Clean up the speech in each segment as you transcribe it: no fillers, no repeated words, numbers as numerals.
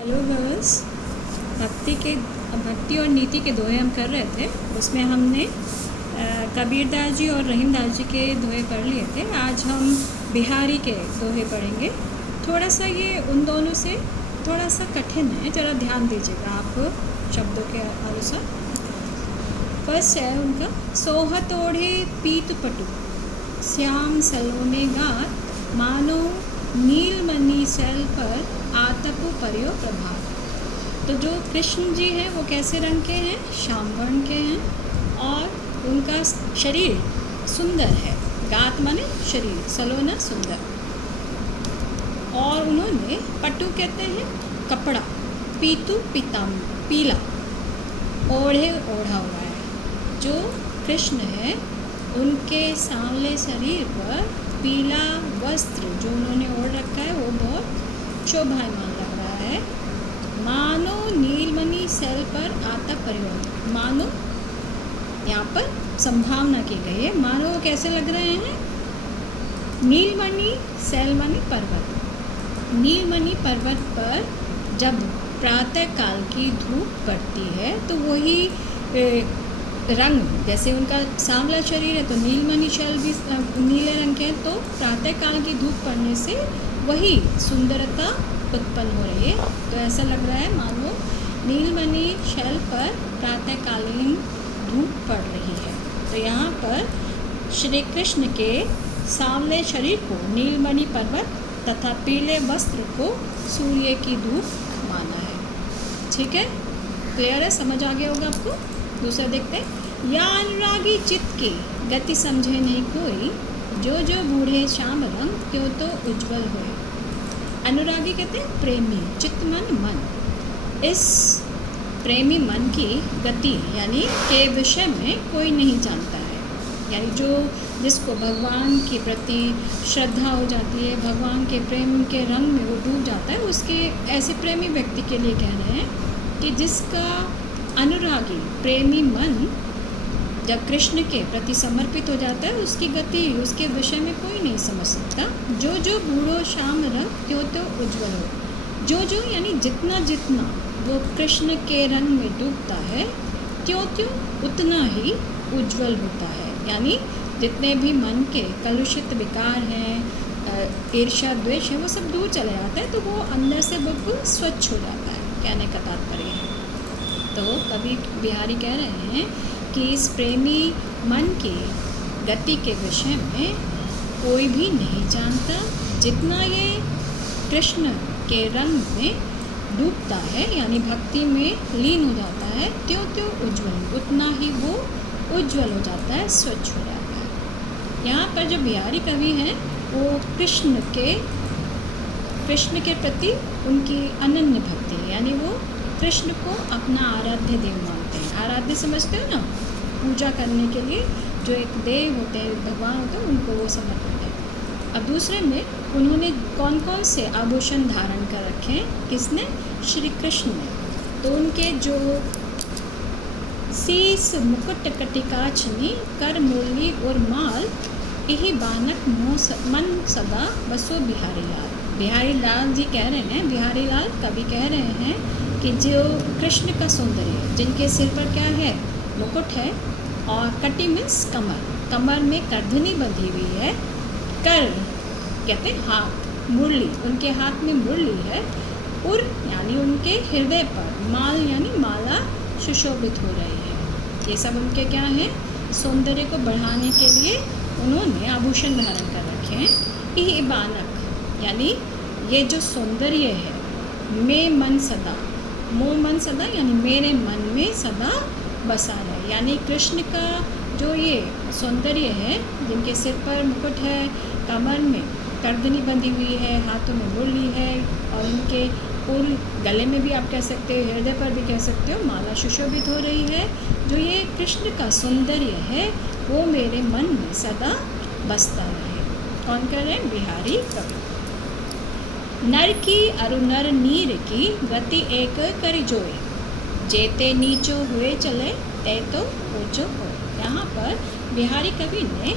Hello girls. भक्ति और नीति के दोहे हम कर रहे थे। उसमें हमने कबीरदास जी और रहीमदास जी के दोहे पढ़ लिए थे। आज हम बिहारी के दोहे पढ़ेंगे। थोड़ा सा ये उन दोनों से थोड़ा सा कठिन है, ज़रा ध्यान दीजिएगा आप शब्दों के अनुसार। फर्स्ट है उनका, सोहत ओढ़े पीत पटु, श्याम सलोने गात, मानो नीलमणि शैल पर आतपु पर्यो प्रभात। तो जो कृष्ण जी हैं वो कैसे रंग के हैं? श्याम वर्ण के हैं और उनका शरीर सुंदर है। गात माने शरीर, सलोना सुंदर। और उन्होंने पटु कहते हैं कपड़ा, पीतु पीताम पीला, ओढ़े ओढ़ा हुआ है। जो कृष्ण है उनके सांवले शरीर पर पीला वस्त्र जो उन्होंने ओढ़ रखा है वो बहुत शोभायमान लग रहा है। मानो नीलमणि शैल पर आता परिवर्तन, मानो यहाँ पर संभावना की गई है। मानो वो कैसे लग रहे हैं? नीलमणि शैल माने पर्वत। नीलमणि पर्वत पर जब प्रातः काल की धूप पड़ती है तो वही रंग, जैसे उनका सांवला शरीर है तो नीलमणि शैल भी नीले रंग के हैं, तो प्रातःकाल की धूप पड़ने से वही सुंदरता उत्पन्न हो रही है। तो ऐसा लग रहा है मानो नीलमणि शैल पर प्रातःकालीन धूप पड़ रही है। तो यहाँ पर श्री कृष्ण के सांवले शरीर को नीलमणि पर्वत तथा पीले वस्त्र को सूर्य की धूप माना है। ठीक है, क्लियर है? समझ आ गया होगा आपको। दूसरा देखते हैं, या अनुरागी चित्त की गति समझे नहीं कोई, जो जो बूढ़े श्याम रंग त्यों तो उज्जवल होए। अनुरागी कहते हैं प्रेमी, चित्त मन मन। इस प्रेमी मन की गति यानी के विषय में कोई नहीं जानता है। यानी जो जिसको भगवान के प्रति श्रद्धा हो जाती है, भगवान के प्रेम के रंग में वो डूब जाता है, उसके ऐसे प्रेमी व्यक्ति के लिए कह रहे हैं कि जिसका अनुरागी प्रेमी मन जब कृष्ण के प्रति समर्पित हो जाता है, उसकी गति उसके विषय में कोई नहीं समझ सकता। जो जो बूढ़ो श्याम रंग त्यों तो उज्जवल हो। जो जो यानी जितना जितना वो कृष्ण के रंग में डूबता है, त्यों त्यों उतना ही उज्जवल होता है। यानी जितने भी मन के कलुषित विकार हैं, ईर्ष्या द्वेष है, वो सब दूर चले जाता है, तो वो अंदर से बिल्कुल स्वच्छ हो जाता है। कहने का तात्पर्य है। तो कवि बिहारी कह रहे हैं कि इस प्रेमी मन की गति के विषय में कोई भी नहीं जानता। जितना ये कृष्ण के रंग में डूबता है यानी भक्ति में लीन हो जाता है, त्यों त्यों उज्जवल, उतना ही वो उज्जवल हो जाता है, स्वच्छ हो जाता है। यहाँ पर जो बिहारी कवि हैं वो कृष्ण के प्रति उनकी अनन्य भक्ति है, यानी वो कृष्ण को अपना आराध्य देव मानते हैं। आराध्य समझते हो ना? पूजा करने के लिए जो एक देव होते हैं, भगवान होते हैं, उनको वो समर्पित है। अब दूसरे में उन्होंने कौन कौन से आभूषण धारण कर रखे हैं? किसने? श्री कृष्ण ने। तो उनके जो शीस मुकुट कटिकाचनी कर मुरली और माल, यही बानक मन सदा बसो बिहारी लाल। बिहारी लाल जी कह रहे हैं, बिहारी लाल कवि कह रहे हैं कि जो कृष्ण का सौंदर्य, जिनके सिर पर क्या है? मुकुट है, और कटी मीन्स कमर, कमर में करधनी बंधी हुई है। कर कहते हैं हाथ, मुरली, उनके हाथ में मुरली है। उर यानी उनके हृदय पर, माल यानी माला सुशोभित हो रही है। ये सब उनके क्या हैं? सौंदर्य को बढ़ाने के लिए उन्होंने आभूषण धारण कर रखे हैं। ये बानक यानी ये जो सौंदर्य है, मैं मन सदा, मोह मन सदा यानी मेरे मन में सदा बसा रहे। यानी कृष्ण का जो ये सौंदर्य है, जिनके सिर पर मुकुट है, कमर में करधनी बंधी हुई है, हाथों में मुरली है, और उनके फूल गले में भी आप कह सकते हो, हृदय पर भी कह सकते हो, माला सुशोभित हो रही है। जो ये कृष्ण का सौंदर्य है वो मेरे मन में सदा बसता रहे। कौन कह रहे हैं? बिहारी कवि। नर की अरु नर नीर की गति एक करी जोए, जेते नीचो हुए चले ते तो ऊंचो हो। यहाँ पर बिहारी कवि ने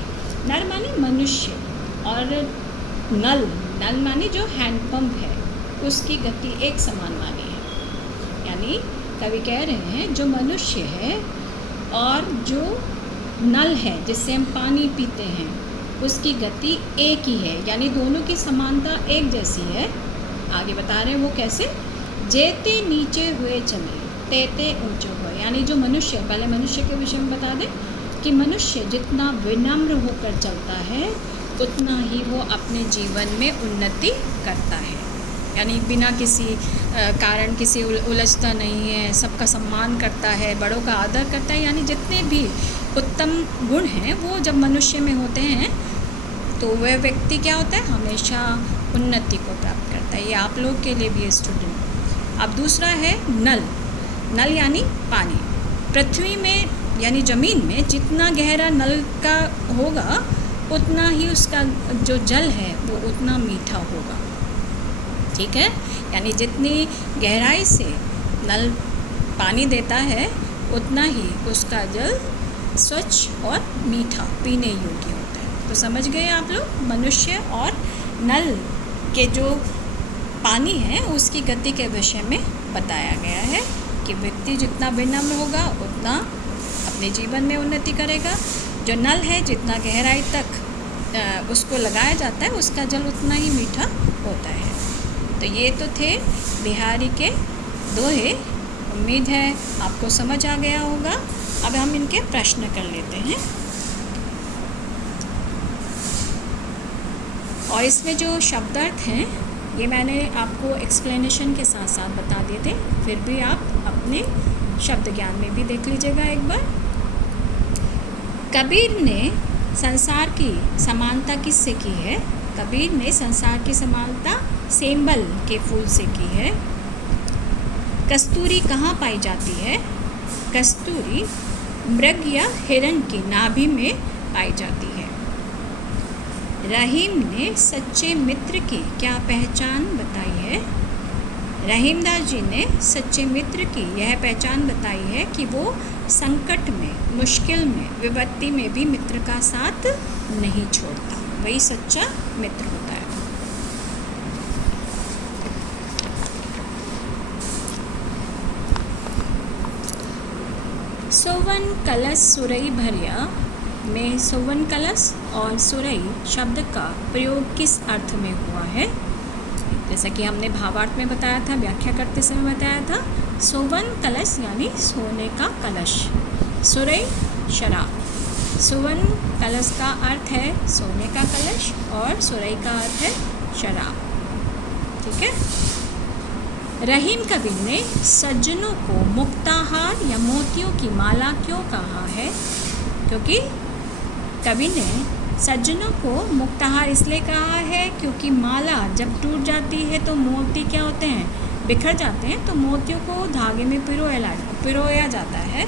नर माने मनुष्य और नल माने जो हैंडपम्प है, उसकी गति एक समान मानी है। यानी कवि कह रहे हैं जो मनुष्य है और जो नल है जिससे हम पानी पीते हैं उसकी गति एक ही है, यानी दोनों की समानता एक जैसी है। आगे बता रहे हैं वो कैसे, जेते नीचे हुए चले तेते ऊंचे हुए, यानी जो मनुष्य, पहले मनुष्य के विषय में बता दें कि मनुष्य जितना विनम्र होकर चलता है उतना ही वो अपने जीवन में उन्नति करता है, यानी बिना किसी कारण किसी उलझता नहीं है, सबका सम्मान करता है, बड़ों का आदर करता है, यानी जितने भी उत्तम गुण हैं वो जब मनुष्य में होते हैं तो वह व्यक्ति क्या होता है, हमेशा उन्नति को प्राप्त करता है। ये आप लोग के लिए भी है स्टूडेंट। अब दूसरा है नल। नल यानी पानी। पृथ्वी में यानी ज़मीन में जितना गहरा नल का होगा उतना ही उसका जो जल है वो उतना मीठा होगा, ठीक है। यानी जितनी गहराई से नल पानी देता है उतना ही उसका जल स्वच्छ और मीठा पीने योग्य होता है। तो समझ गए आप लोग, मनुष्य और नल के जो पानी है उसकी गति के विषय में बताया गया है कि व्यक्ति जितना विनम्र होगा उतना अपने जीवन में उन्नति करेगा। जो नल है जितना गहराई तक उसको लगाया जाता है उसका जल उतना ही मीठा होता है। तो ये तो थे बिहारी के दोहे। उम्मीद है आपको समझ आ गया होगा। अब हम इनके प्रश्न कर लेते हैं और इसमें जो शब्दार्थ हैं ये मैंने आपको एक्सप्लेनेशन के साथ साथ बता दिए थे, फिर भी आप अपने शब्द ज्ञान में भी देख लीजिएगा एक बार। कबीर ने संसार की समानता किससे की है? कबीर ने संसार की समानता सेंबल के फूल से की है। कस्तूरी कहाँ पाई जाती है? कस्तूरी मृग या हिरण की नाभि में पाई जाती है। रहीम ने सच्चे मित्र की क्या पहचान बताई है? रहीमदास जी ने सच्चे मित्र की यह पहचान बताई है कि वो संकट में, मुश्किल में, विपत्ति में भी मित्र का साथ नहीं छोड़ता, वही सच्चा मित्र होता है। सोवन कलश सुरई भरिया में सोवन कलश और सुरई शब्द का प्रयोग किस अर्थ में हुआ है? जैसा कि हमने भावार्थ में बताया था, व्याख्या करते समय बताया था। सोवन कलश यानी सोने का कलश, सुरई शराब। सोवन कलश का अर्थ है सोने का कलश और सुरई का अर्थ है शराब, ठीक है। रहीम कवि ने सज्जनों को मुक्ताहार या मोतियों की माला क्यों कहा है? क्योंकि कवि ने सज्जनों को मुक्ताहार इसलिए कहा है क्योंकि माला जब टूट जाती है तो मोती क्या होते हैं, बिखर जाते हैं, तो मोतियों को धागे में पिरोया जाता है।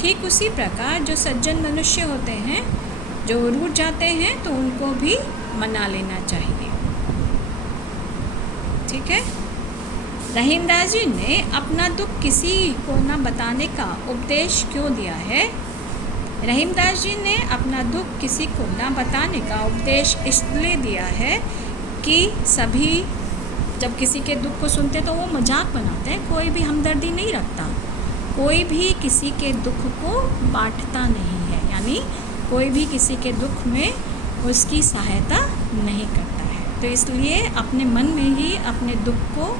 ठीक उसी प्रकार जो सज्जन मनुष्य होते हैं जो रूठ जाते हैं तो उनको भी मना लेना चाहिए, ठीक है। रहीमदास जी ने अपना दुख किसी को न बताने का उपदेश क्यों दिया है? रहीमदास जी ने अपना दुख किसी को न बताने का उपदेश इसलिए दिया है कि सभी जब किसी के दुख को सुनते तो वो मजाक बनाते हैं, कोई भी हमदर्दी नहीं रखता, कोई भी किसी के दुख को बांटता नहीं है, यानी कोई भी किसी के दुख में उसकी सहायता नहीं करता है। तो इसलिए अपने मन में ही अपने दुख को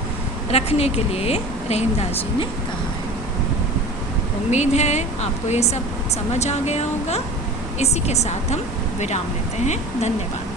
रखने के लिए रहीमदास जी ने कहा है। उम्मीद है आपको ये सब समझ आ गया होगा। इसी के साथ हम विराम लेते हैं। धन्यवाद।